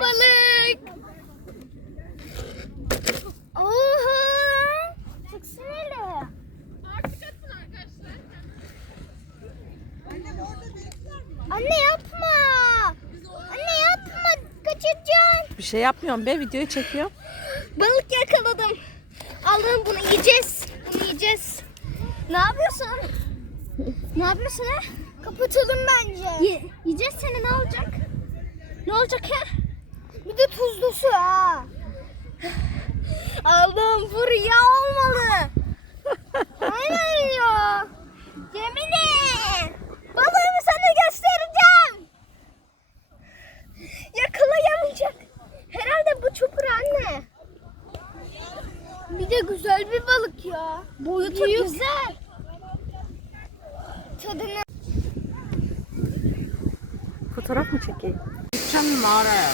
Balık. Oha. Çıksın hele. Anne yapma. Anne yapma. Kaçıracaksın. Bir şey yapmıyorum be, videoyu çekiyorum. Balık yakaladım. Aldım, bunu yiyeceğiz. Bunu yiyeceğiz. Ne yapıyorsun? Ne yapıyorsun ha? Kapatalım bence. Yiyeceğiz seni, ne olacak? Ne olacak ha? Bir de tuzlu su ha. Aldım, buraya olmalı. Aynen ya. Cemile. Balığımı sana göstereceğim. Yakalayamayacak. Herhalde bu çupra anne. Bir de güzel bir balık ya. Boyutu güzel. Tadını. Fotoğraf mı çekeyim? Gideceğim mağaraya.